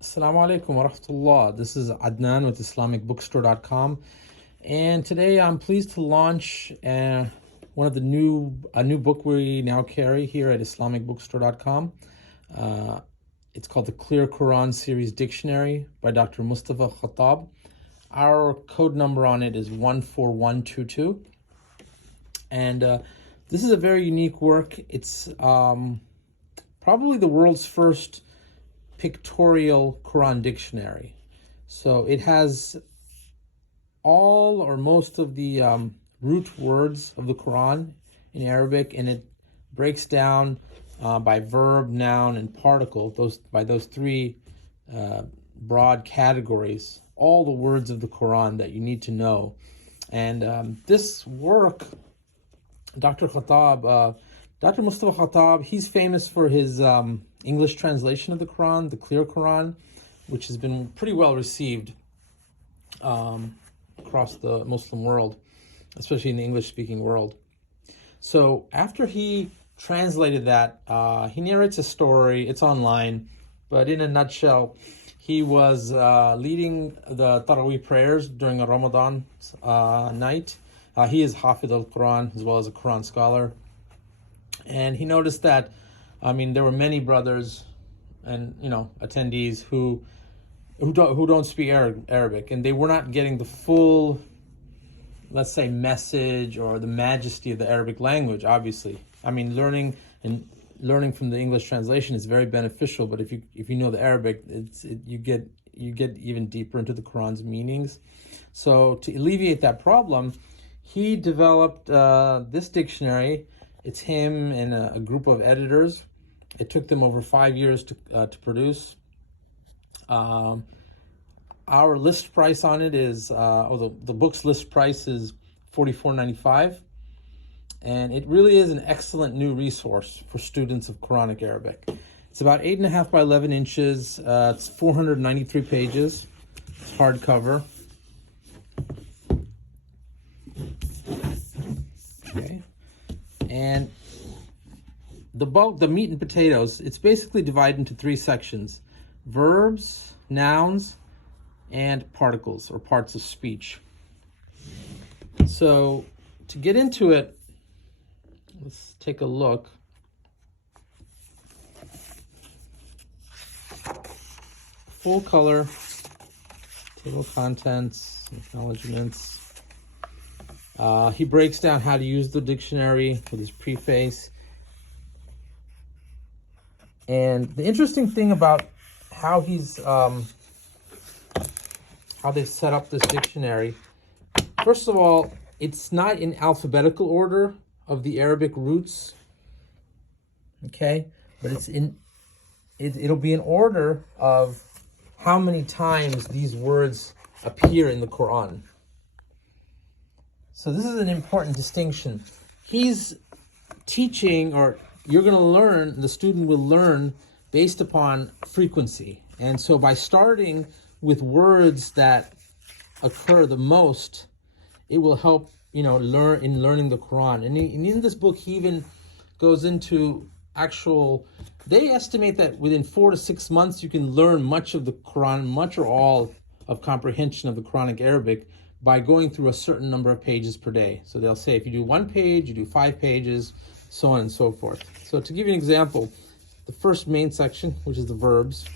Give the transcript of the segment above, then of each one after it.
Assalamu alaikum wa rahmatullah. This is Adnan with IslamicBookstore.com, and today I'm pleased to launch a new book we now carry here at IslamicBookstore.com. It's called the Clear Quran Series Dictionary by Dr. Mustafa Khattab. Our code number on it is 14122, and this is a very unique work. It's probably the world's first pictorial Quran dictionary. So it has all or most of the root words of the Quran in Arabic, and it breaks down by verb, noun, and particle, those three broad categories, all the words of the Quran that you need to know. And this work, Dr. Mustafa Khattab, he's famous for his English translation of the Quran, the Clear Quran, which has been pretty well received across the Muslim world, especially in the English-speaking world. So after he translated that, he narrates a story. It's online, but in a nutshell, he was leading the Taraweeh prayers during a Ramadan night. He is Hafid al-Quran as well as a Quran scholar. And he noticed that, there were many brothers and, attendees who don't speak Arabic, and they were not getting the full, let's say, message or the majesty of the Arabic language, obviously. Learning from the English translation is very beneficial, but if you know the Arabic, you get even deeper into the Quran's meanings. So to alleviate that problem, he developed this dictionary. It's him and a group of editors. It took them over 5 years to produce. Our list price on it is, the book's list price is $44.95. And it really is an excellent new resource for students of Quranic Arabic. It's about 8.5 by 11 inches. It's 493 pages. It's hardcover. Okay. And the meat and potatoes, it's basically divided into three sections: verbs, nouns, and particles or parts of speech. So to get into it, let's take a look. Full color, table of contents, acknowledgements. He breaks down how to use the dictionary with his preface. And the interesting thing about how they've set up this dictionary, first of all, it's not in alphabetical order of the Arabic roots, okay? But it'll be in order of how many times these words appear in the Quran. So this is an important distinction. He's teaching, or you're going to learn, the student will learn based upon frequency. And so by starting with words that occur the most, it will help, learning the Quran. And in this book, he even goes into they estimate that within 4 to 6 months, you can learn much of the Quran, much or all of comprehension of the Quranic Arabic by going through a certain number of pages per day. So they'll say if you do 1 page, you do 5 pages, so on and so forth. So to give you an example, the first main section, which is the verbs,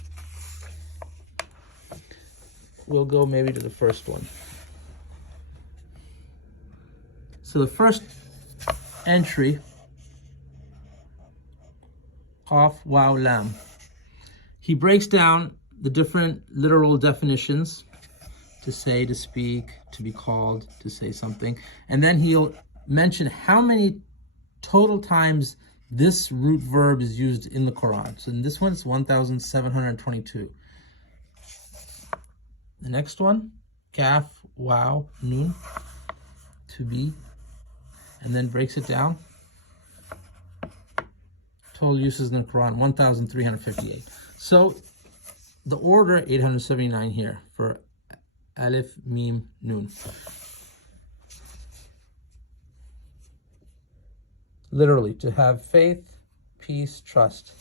we'll go maybe to the first one. So the first entry, Qaf, Waw, Lam. He breaks down the different literal definitions: to say, to speak, to be called, to say something. And then he'll mention how many total times this root verb is used in the Quran. So in this one, it's 1,722. The next one, Kaf, Waw, Nun, to be, and then breaks it down. Total uses in the Quran, 1,358. So the order, 879 here for Alif, Mim, Nun. Literally, to have faith, peace, trust.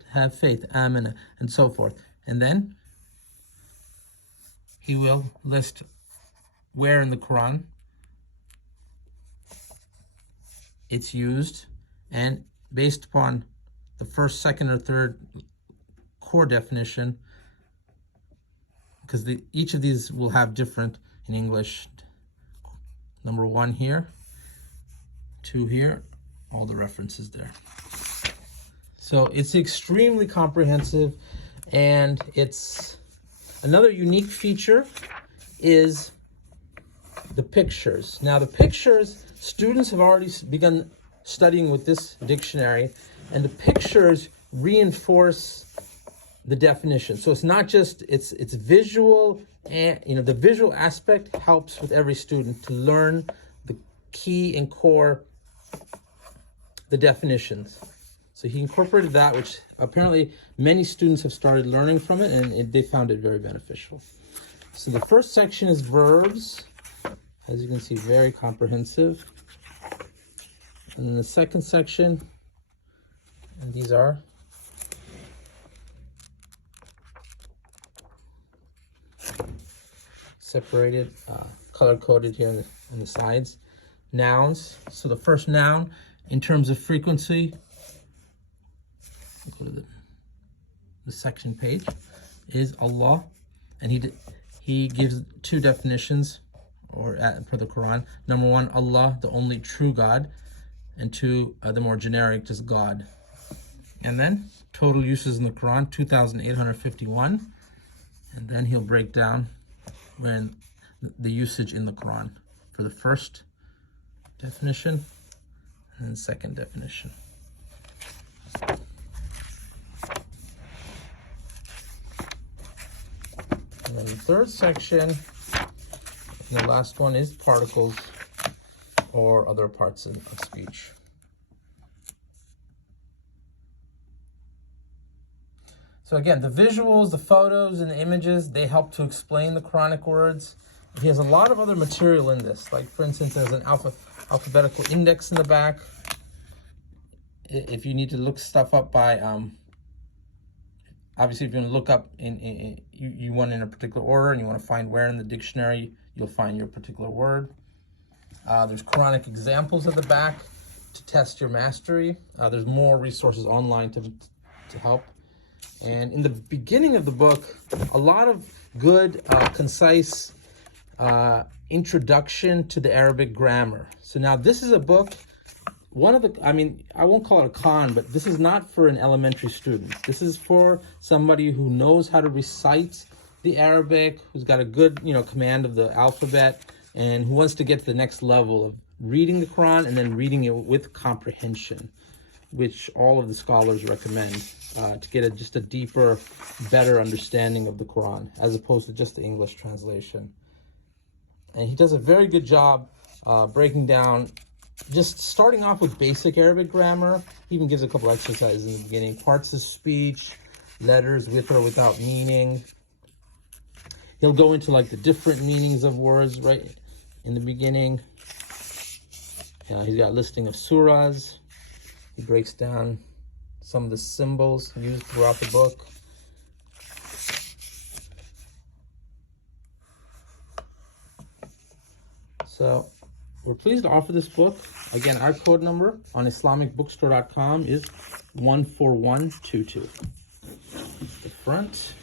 To have faith, amana, and so forth. And then he will list where in the Quran it's used, and based upon the first, second, or third core definition, because each of these will have different in English. Number 1 here, 2 here, all the references there. So it's extremely comprehensive, and it's another unique feature is the pictures. Now the pictures, students have already begun studying with this dictionary, and the pictures reinforce the definition. So it's not just, it's visual, and the visual aspect helps with every student to learn the key and core, the definitions. So he incorporated that, which apparently many students have started learning from it, and they found it very beneficial. So the first section is verbs. As you can see, very comprehensive. And then the second section, and these are separated, color-coded here on the sides. Nouns. So the first noun, in terms of frequency, go to the section page, is Allah, and he gives 2 definitions, or per the Quran. Number 1, Allah, the only true God, and 2, the more generic, just God. And then total uses in the Quran, 2,851, and then he'll break down when the usage in the Quran for the first definition and the second definition. And then the third section, and the last one, is particles or other parts of speech. So again, the visuals, the photos, and the images, they help to explain the Quranic words. He has a lot of other material in this. Like, for instance, there's an alphabetical index in the back. If you need to look stuff up by, obviously, if you want to look up you want in a particular order, and you want to find where in the dictionary you'll find your particular word. There's Quranic examples at the back to test your mastery. There's more resources online to help. And in the beginning of the book, a lot of good, concise introduction to the Arabic grammar. So now this is a book, I won't call it a con, but this is not for an elementary student. This is for somebody who knows how to recite the Arabic, who's got a good, command of the alphabet, and who wants to get to the next level of reading the Quran and then reading it with comprehension, which all of the scholars recommend to get just a deeper, better understanding of the Quran, as opposed to just the English translation. And he does a very good job breaking down, just starting off with basic Arabic grammar. He even gives a couple exercises in the beginning. Parts of speech, letters with or without meaning. He'll go into like the different meanings of words right in the beginning. He's got a listing of surahs. He breaks down some of the symbols used throughout the book. So we're pleased to offer this book. Again, our code number on islamicbookstore.com is 14122. The front,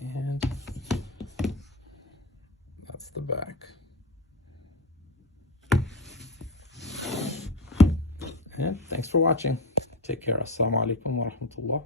and that's the back. And thanks for watching. Take care. Assalamu alaikum wa rahmatullah.